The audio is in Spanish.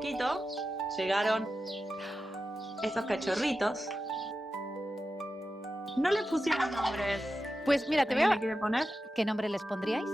poquito llegaron esos cachorritos. No les pusieron nombres. Pues mira, ¿Alguien le quiere poner? ¿Qué nombre les pondríais?